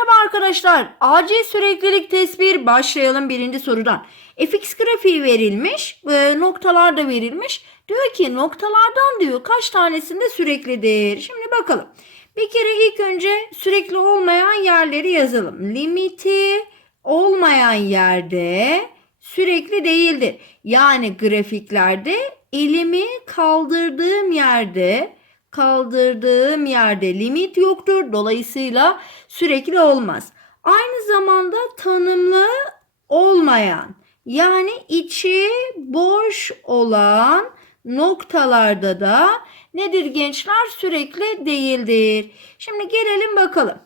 Merhaba arkadaşlar. Acil süreklilik test 1 başlayalım birinci sorudan. fx grafiği verilmiş, e, noktalar da verilmiş. Diyor ki noktalardan diyor kaç tanesinde süreklidir. Şimdi bakalım. Bir kere ilk önce sürekli olmayan yerleri yazalım. Limiti olmayan yerde sürekli değildir. Yani grafiklerde elimi kaldırdığım yerde kaldırdığım yerde limit yoktur. Dolayısıyla sürekli olmaz. Aynı zamanda tanımlı olmayan yani içi boş olan noktalarda da nedir gençler? Sürekli değildir. Şimdi gelelim bakalım.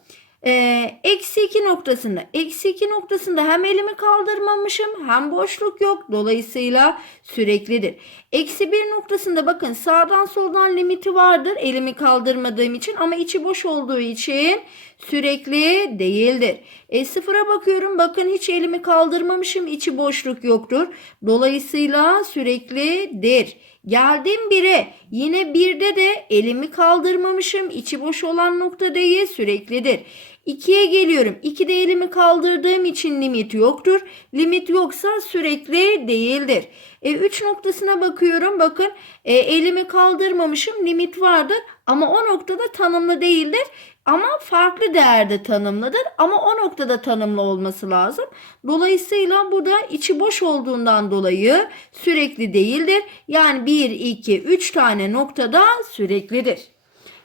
Ee, eksi 2 noktasında. Eksi 2 noktasında hem elimi kaldırmamışım hem boşluk yok. Dolayısıyla süreklidir. Eksi 1 noktasında bakın sağdan soldan limiti vardır elimi kaldırmadığım için ama içi boş olduğu için sürekli değildir. E sıfıra bakıyorum bakın hiç elimi kaldırmamışım içi boşluk yoktur. Dolayısıyla süreklidir. Geldim 1'e. Yine 1'de de elimi kaldırmamışım. içi boş olan nokta değil süreklidir. 2'ye geliyorum. 2'de elimi kaldırdığım için limit yoktur. Limit yoksa sürekli değildir. E, 3 noktasına bakıyorum. Bakın e, elimi kaldırmamışım. Limit vardır. Ama o noktada tanımlı değildir. Ama farklı değerde tanımlıdır. Ama o noktada tanımlı olması lazım. Dolayısıyla burada içi boş olduğundan dolayı sürekli değildir. Yani 1, 2, 3 tane noktada süreklidir.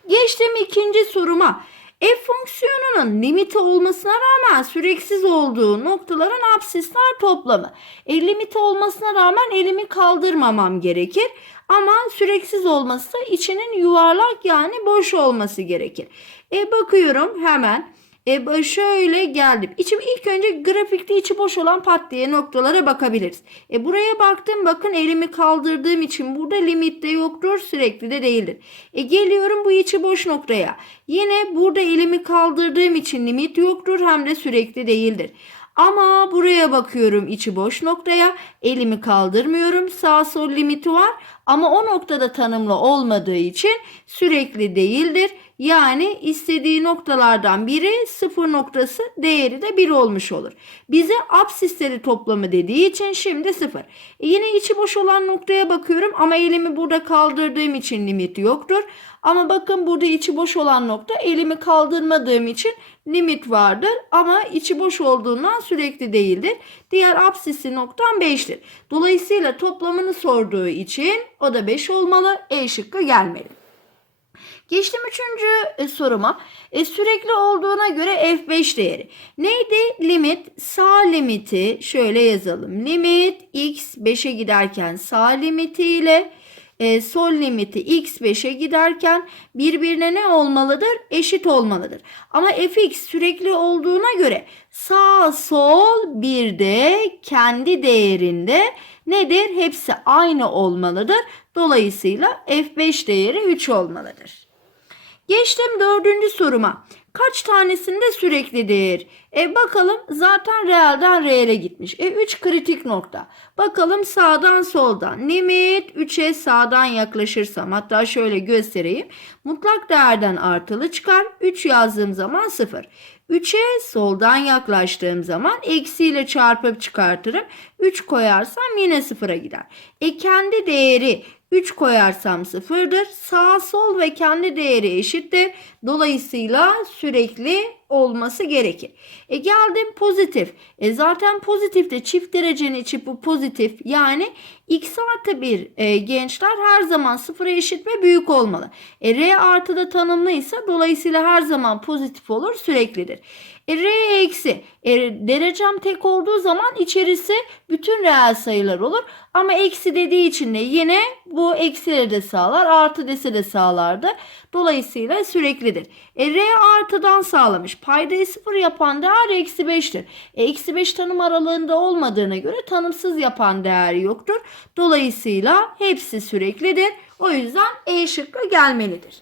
Geçtim ikinci soruma. F fonksiyonunun limiti olmasına rağmen süreksiz olduğu noktaların absisler toplamı. E, limiti olmasına rağmen elimi kaldırmamam gerekir. Ama süreksiz olması içinin yuvarlak yani boş olması gerekir. E bakıyorum hemen. E şöyle geldim. İçim ilk önce grafikte içi boş olan pat diye noktalara bakabiliriz. E buraya baktım bakın elimi kaldırdığım için burada limit de yoktur sürekli de değildir. E geliyorum bu içi boş noktaya. Yine burada elimi kaldırdığım için limit yoktur hem de sürekli değildir. Ama buraya bakıyorum içi boş noktaya. Elimi kaldırmıyorum. Sağ sol limiti var. Ama o noktada tanımlı olmadığı için sürekli değildir. Yani istediği noktalardan biri sıfır noktası değeri de 1 olmuş olur. Bize absisleri toplamı dediği için şimdi sıfır. E yine içi boş olan noktaya bakıyorum ama elimi burada kaldırdığım için limit yoktur. Ama bakın burada içi boş olan nokta elimi kaldırmadığım için limit vardır ama içi boş olduğundan sürekli değildir. Diğer absisi noktam 5'tir. Dolayısıyla toplamını sorduğu için o da 5 olmalı. E şıkkı gelmeli. Geçtim üçüncü e, soruma. E, sürekli olduğuna göre f5 değeri. Neydi? Limit sağ limiti şöyle yazalım. Limit x 5'e giderken sağ limiti ile e, sol limiti x5'e giderken birbirine ne olmalıdır? Eşit olmalıdır. Ama fx sürekli olduğuna göre sağ sol bir de kendi değerinde nedir? Hepsi aynı olmalıdır. Dolayısıyla f5 değeri 3 olmalıdır. Geçtim dördüncü soruma. Kaç tanesinde süreklidir? E bakalım zaten reelden reele gitmiş. E 3 kritik nokta. Bakalım sağdan soldan. Limit 3'e sağdan yaklaşırsam hatta şöyle göstereyim. Mutlak değerden artılı çıkar. 3 yazdığım zaman 0. 3'e soldan yaklaştığım zaman eksiyle çarpıp çıkartırım. 3 koyarsam yine 0'a gider. E kendi değeri 3 koyarsam sıfırdır. Sağ sol ve kendi değeri eşittir. Dolayısıyla sürekli olması gerekir. E geldim pozitif. E zaten pozitifte çift derecenin içi bu pozitif. Yani x artı 1 e, gençler her zaman sıfıra eşit ve büyük olmalı. E, r artı da tanımlıysa dolayısıyla her zaman pozitif olur süreklidir. E, r eksi. E, derecem tek olduğu zaman içerisi bütün reel sayılar olur. Ama eksi dediği için de yine bu eksileri de sağlar. Artı dese de sağlardı. Dolayısıyla süreklidir. E, r artıdan sağlamış. Paydayı sıfır yapan değer eksi 5'tir. E, eksi 5 tanım aralığında olmadığına göre tanımsız yapan değer yoktur. Dolayısıyla hepsi süreklidir. O yüzden E şıkkı gelmelidir.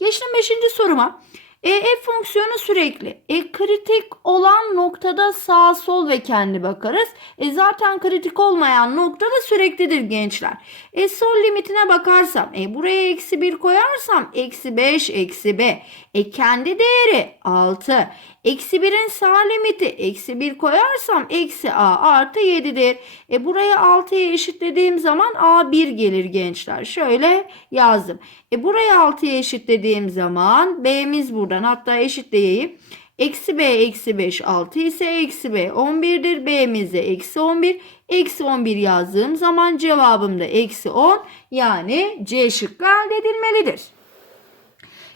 Geçtim 5. soruma. E, f fonksiyonu sürekli. E, kritik olan noktada sağ sol ve kendi bakarız. E, zaten kritik olmayan noktada süreklidir gençler. E, sol limitine bakarsam e, buraya eksi 1 koyarsam eksi 5 eksi b. E, kendi değeri 6. Eksi 1'in sağ limiti eksi 1 koyarsam eksi a artı 7'dir. E buraya 6'ya eşitlediğim zaman a 1 gelir gençler. Şöyle yazdım. E buraya 6'ya eşitlediğim zaman b'miz buradan hatta eşitleyeyim. Eksi b eksi 5 6 ise eksi b 11'dir. b'miz de eksi 11. Eksi 11 yazdığım zaman cevabım da eksi 10 yani C şıkkı elde edilmelidir.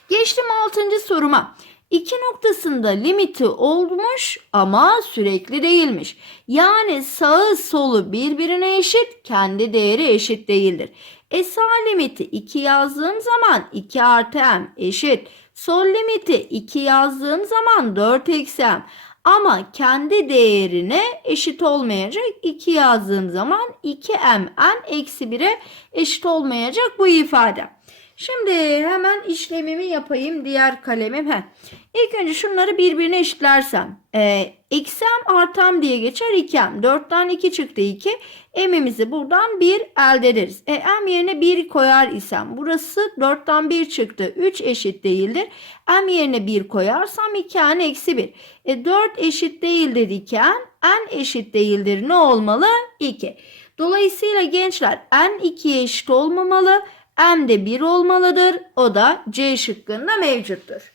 Geçtim 6. soruma. İki noktasında limiti olmuş ama sürekli değilmiş. Yani sağı solu birbirine eşit, kendi değeri eşit değildir. E sağ limiti 2 yazdığım zaman 2 artı m eşit. Sol limiti 2 yazdığım zaman 4 eksi m. Ama kendi değerine eşit olmayacak. 2 yazdığım zaman 2m n eksi 1'e eşit olmayacak bu ifade. Şimdi hemen işlemimi yapayım diğer kalemim. Heh. İlk önce şunları birbirine eşitlersem. E, eksi m artı m diye geçer 2m. 4'ten 2 çıktı 2. M'imizi buradan 1 elde ederiz. E, m yerine 1 koyar isem burası 4'ten 1 çıktı. 3 eşit değildir. m yerine 1 koyarsam 2n eksi 1. E, 4 eşit değildir 2n. n eşit değildir. Ne olmalı? 2. Dolayısıyla gençler n 2'ye eşit olmamalı. M de 1 olmalıdır. O da C şıkkında mevcuttur.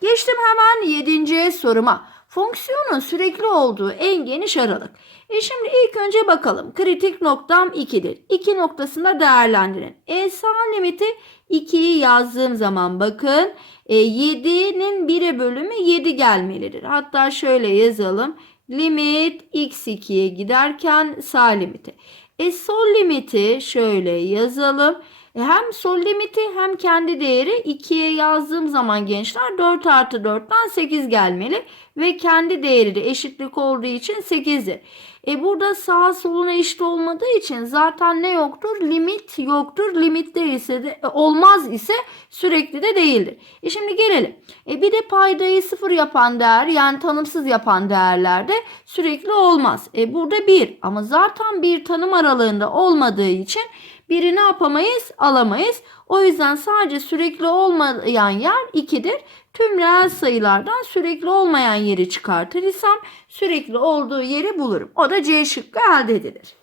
Geçtim hemen 7. soruma. Fonksiyonun sürekli olduğu en geniş aralık. E şimdi ilk önce bakalım. Kritik noktam 2'dir. 2 noktasında değerlendirin. E sağ limiti 2'yi yazdığım zaman bakın e, 7'nin 1'e bölümü 7 gelmelidir. Hatta şöyle yazalım. Limit x2'ye giderken sağ limiti. E sol limiti şöyle yazalım. E, hem sol limiti hem kendi değeri 2'ye yazdığım zaman gençler 4 artı 4'ten 8 gelmeli. Ve kendi değeri de eşitlik olduğu için 8'dir. E burada sağ soluna eşit olmadığı için zaten ne yoktur? Limit yoktur. Limit değilse de e, olmaz ise sürekli de değildir. E şimdi gelelim. E bir de paydayı sıfır yapan değer yani tanımsız yapan değerlerde sürekli olmaz. E burada 1 ama zaten bir tanım aralığında olmadığı için biri ne yapamayız? Alamayız. O yüzden sadece sürekli olmayan yer 2'dir. Tüm reel sayılardan sürekli olmayan yeri çıkartır isem sürekli olduğu yeri bulurum. O da C şıkkı elde edilir.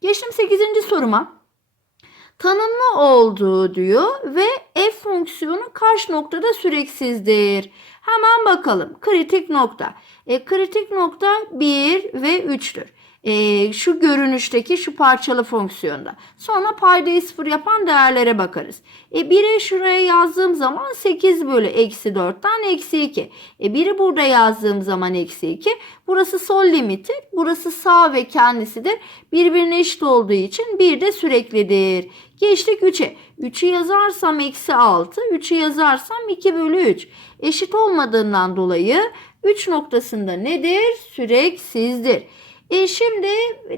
Geçtim 8. soruma. Tanımlı olduğu diyor ve f fonksiyonu kaç noktada süreksizdir? Hemen bakalım. Kritik nokta. E, kritik nokta 1 ve 3'tür e, şu görünüşteki şu parçalı fonksiyonda. Sonra paydayı sıfır yapan değerlere bakarız. E, 1'i şuraya yazdığım zaman 8 bölü eksi 4'ten eksi 2. E, 1'i burada yazdığım zaman eksi 2. Burası sol limiti. Burası sağ ve kendisidir. Birbirine eşit olduğu için 1 de süreklidir. Geçtik 3'e. 3'ü yazarsam eksi 6. 3'ü yazarsam 2 bölü 3. Eşit olmadığından dolayı 3 noktasında nedir? Süreksizdir. E şimdi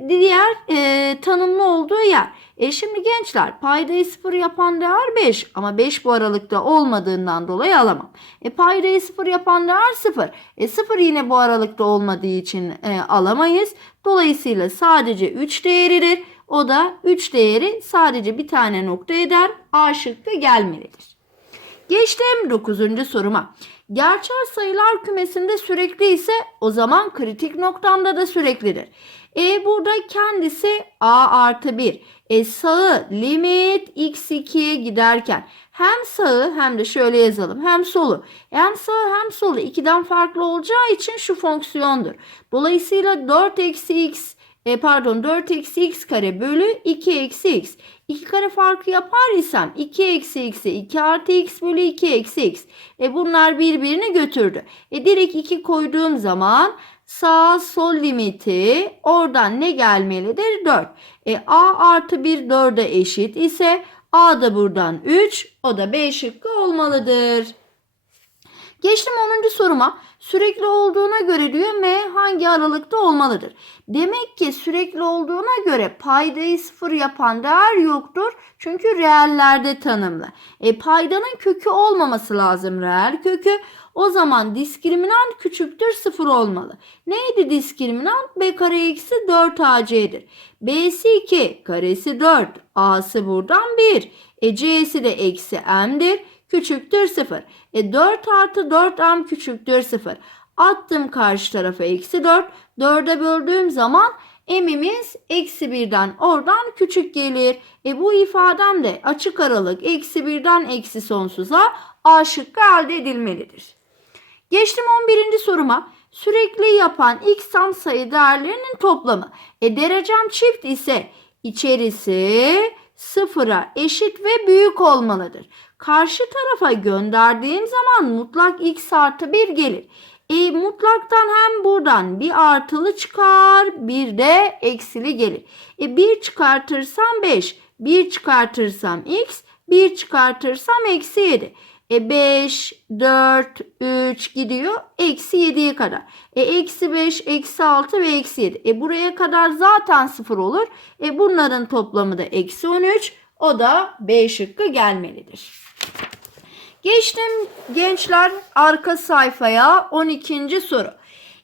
diğer e, tanımlı olduğu yer. E şimdi gençler paydayı sıfır yapan değer 5 ama 5 bu aralıkta olmadığından dolayı alamam. E paydayı sıfır yapan değer 0. E 0 yine bu aralıkta olmadığı için e, alamayız. Dolayısıyla sadece 3 değeridir. O da 3 değeri sadece bir tane nokta eder. A şıkkı gelmelidir. Geçtim 9. soruma. Gerçel sayılar kümesinde sürekli ise o zaman kritik noktamda da süreklidir. E burada kendisi a artı 1. E sağı limit x2'ye giderken hem sağı hem de şöyle yazalım hem solu. Hem sağı hem solu 2'den farklı olacağı için şu fonksiyondur. Dolayısıyla 4 eksi x e, pardon 4 eksi x kare bölü 2 eksi x. 2 kare farkı yapar isem 2 eksi x'e 2 artı x bölü 2 eksi x. E bunlar birbirini götürdü. E direkt 2 koyduğum zaman sağ sol limiti oradan ne gelmelidir? 4. E a artı 1 4'e eşit ise a da buradan 3 o da B şıkkı olmalıdır. Geçtim 10. soruma. Sürekli olduğuna göre diyor M hangi aralıkta olmalıdır? Demek ki sürekli olduğuna göre paydayı sıfır yapan değer yoktur. Çünkü reellerde tanımlı. E paydanın kökü olmaması lazım reel kökü. O zaman diskriminant küçüktür sıfır olmalı. Neydi diskriminant? B kare eksi 4 AC'dir. B'si 2, karesi 4, A'sı buradan 1. E C'si de eksi M'dir küçüktür 0. E 4 artı 4 m küçüktür 0. Attım karşı tarafa eksi 4. 4'e böldüğüm zaman m'imiz eksi 1'den oradan küçük gelir. E bu ifadem de açık aralık eksi 1'den eksi sonsuza A şıkkı elde edilmelidir. Geçtim 11. soruma. Sürekli yapan x tam sayı değerlerinin toplamı. E derecem çift ise içerisi sıfıra eşit ve büyük olmalıdır. Karşı tarafa gönderdiğim zaman mutlak x artı 1 gelir. E, mutlaktan hem buradan bir artılı çıkar bir de eksili gelir. E, 1 çıkartırsam 5, 1 çıkartırsam x, 1 çıkartırsam eksi 7. E 5, 4, 3 gidiyor. Eksi 7'ye kadar. E eksi 5, eksi 6 ve eksi 7. E buraya kadar zaten 0 olur. E bunların toplamı da eksi 13. O da B şıkkı gelmelidir. Geçtim gençler arka sayfaya 12. soru.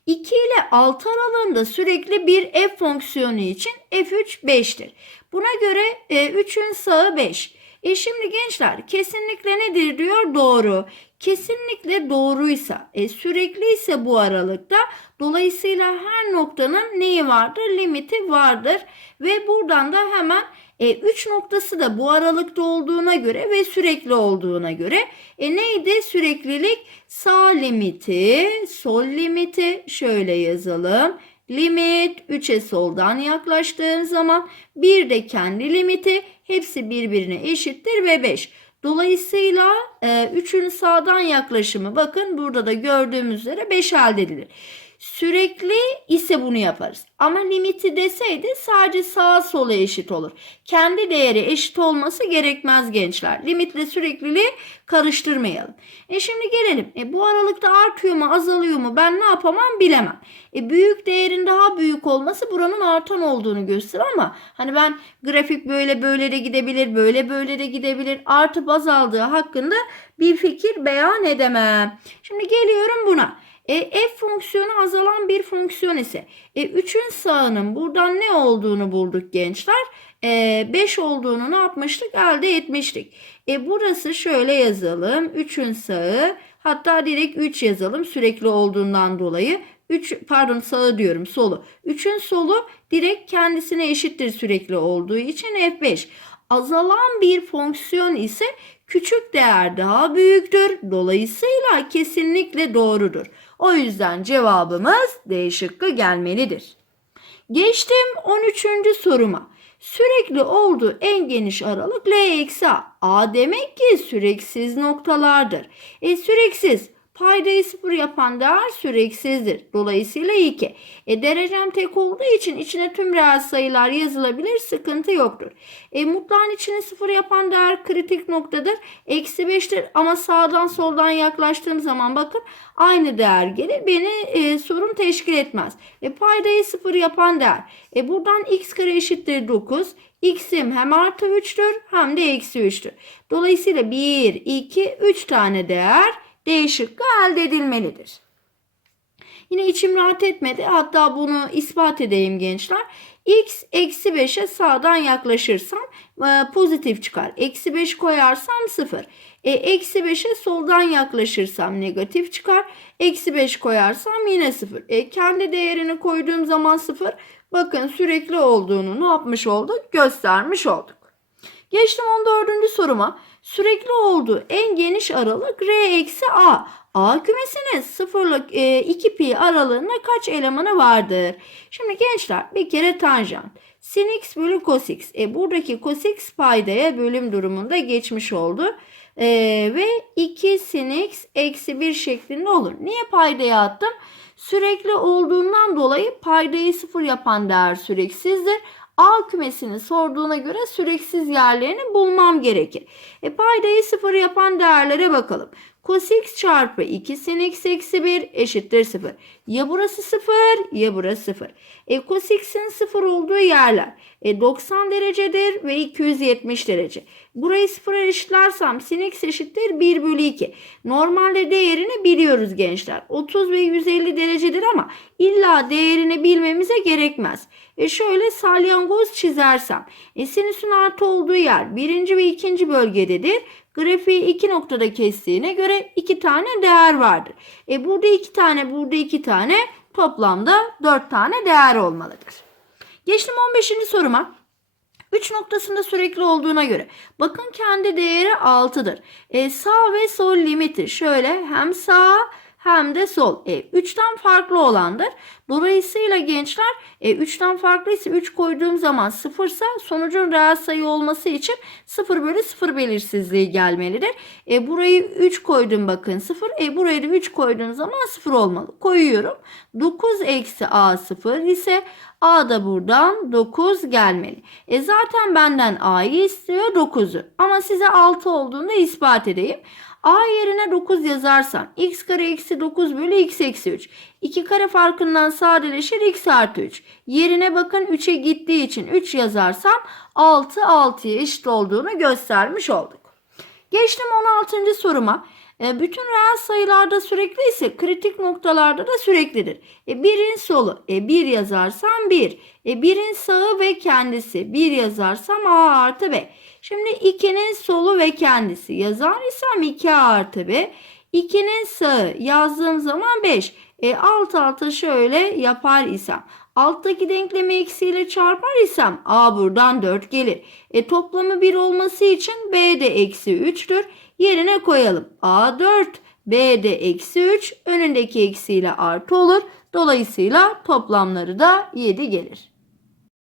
2 ile 6 aralığında sürekli bir f fonksiyonu için f3 5'tir. Buna göre e, 3'ün sağı 5. E şimdi gençler kesinlikle nedir diyor? Doğru. Kesinlikle doğruysa, e, sürekli ise bu aralıkta dolayısıyla her noktanın neyi vardır? Limiti vardır. Ve buradan da hemen 3 noktası da bu aralıkta olduğuna göre ve sürekli olduğuna göre e, neydi? Süreklilik sağ limiti, sol limiti şöyle yazalım. Limit 3'e soldan yaklaştığın zaman bir de kendi limiti hepsi birbirine eşittir ve 5. Dolayısıyla 3'ün sağdan yaklaşımı bakın burada da gördüğümüz üzere 5 elde edilir. Sürekli ise bunu yaparız. Ama limiti deseydi sadece sağa sola eşit olur. Kendi değeri eşit olması gerekmez gençler. Limitle sürekliliği karıştırmayalım. E şimdi gelelim. E bu aralıkta artıyor mu azalıyor mu ben ne yapamam bilemem. E büyük değerin daha büyük olması buranın artan olduğunu gösterir ama hani ben grafik böyle böyle de gidebilir böyle böyle de gidebilir artıp azaldığı hakkında bir fikir beyan edemem. Şimdi geliyorum buna. E, f fonksiyonu azalan bir fonksiyon ise e, 3'ün sağının buradan ne olduğunu bulduk gençler. E, 5 olduğunu ne yapmıştık? Elde etmiştik. E, burası şöyle yazalım. 3'ün sağı hatta direkt 3 yazalım sürekli olduğundan dolayı. 3 pardon sağı diyorum solu. 3'ün solu direkt kendisine eşittir sürekli olduğu için f5. Azalan bir fonksiyon ise küçük değer daha büyüktür. Dolayısıyla kesinlikle doğrudur. O yüzden cevabımız D şıkkı gelmelidir. Geçtim 13. soruma. Sürekli olduğu en geniş aralık L eksi A. A demek ki süreksiz noktalardır. E süreksiz Paydayı sıfır yapan değer süreksizdir. Dolayısıyla 2. E derecem tek olduğu için içine tüm reel sayılar yazılabilir. Sıkıntı yoktur. E mutlağın içine sıfır yapan değer kritik noktadır. Eksi 5'tir ama sağdan soldan yaklaştığım zaman bakın aynı değer gelir. Beni e, sorun teşkil etmez. E paydayı sıfır yapan değer. E buradan x kare eşittir 9. X'im hem artı 3'tür hem de eksi 3'tür. Dolayısıyla 1, 2, 3 tane değer D elde edilmelidir. Yine içim rahat etmedi. Hatta bunu ispat edeyim gençler. X eksi 5'e sağdan yaklaşırsam e, pozitif çıkar. Eksi 5 koyarsam 0. E, eksi 5'e soldan yaklaşırsam negatif çıkar. Eksi 5 koyarsam yine 0. E, kendi değerini koyduğum zaman 0. Bakın sürekli olduğunu ne yapmış olduk? Göstermiş olduk. Geçtim 14. soruma. Sürekli olduğu en geniş aralık R eksi A. A kümesinin sıfırlık e, 2 pi aralığında kaç elemanı vardır? Şimdi gençler bir kere tanjant. Sin x bölü cos x. E, buradaki cos x paydaya bölüm durumunda geçmiş oldu. E, ve 2 sin x eksi 1 şeklinde olur. Niye paydaya attım? Sürekli olduğundan dolayı paydayı sıfır yapan değer süreksizdir. A kümesini sorduğuna göre süreksiz yerlerini bulmam gerekir. E paydayı sıfır yapan değerlere bakalım. Cos x çarpı 2 sin x eksi 1 eşittir 0. Ya burası 0 ya burası 0. E cos x'in 0 olduğu yerler e, 90 derecedir ve 270 derece. Burayı 0'a eşitlersem sin x eşittir 1 bölü 2. Normalde değerini biliyoruz gençler. 30 ve 150 derecedir ama illa değerini bilmemize gerekmez. E şöyle salyangoz çizersem e sinüsün artı olduğu yer birinci ve ikinci bölgededir. Grafiği iki noktada kestiğine göre iki tane değer vardır. E burada iki tane, burada iki tane toplamda dört tane değer olmalıdır. Geçtim 15. soruma. 3 noktasında sürekli olduğuna göre. Bakın kendi değeri 6'dır. E, sağ ve sol limiti şöyle hem sağ hem de sol. E, 3'ten farklı olandır. Dolayısıyla gençler e, 3'ten farklıysa 3 koyduğum zaman 0 ise sonucun reel sayı olması için 0 bölü 0 belirsizliği gelmelidir. E, burayı 3 koydum bakın 0. E, burayı da 3 koyduğum zaman 0 olmalı. Koyuyorum. 9 eksi a 0 ise a da buradan 9 gelmeli. E, zaten benden a'yı istiyor 9'u. Ama size 6 olduğunu ispat edeyim. A yerine 9 yazarsam x kare eksi 9 bölü x eksi 3. 2 kare farkından sadeleşir x artı 3. Yerine bakın 3'e gittiği için 3 yazarsam 6 6'ya eşit olduğunu göstermiş olduk. Geçtim 16. soruma. E, bütün reel sayılarda sürekli ise kritik noktalarda da süreklidir. E, birin solu e, 1 yazarsam 1. E, 1'in sağı ve kendisi 1 yazarsam a artı b. Şimdi 2'nin solu ve kendisi yazar isem 2a artı b. 2'nin sağı yazdığım zaman 5. E, alt alta şöyle yapar isem. Alttaki denklemi eksiyle çarpar isem a buradan 4 gelir. E, toplamı 1 olması için b de eksi 3'tür. Yerine koyalım. a 4, b de eksi 3. Önündeki eksiyle artı olur. Dolayısıyla toplamları da 7 gelir.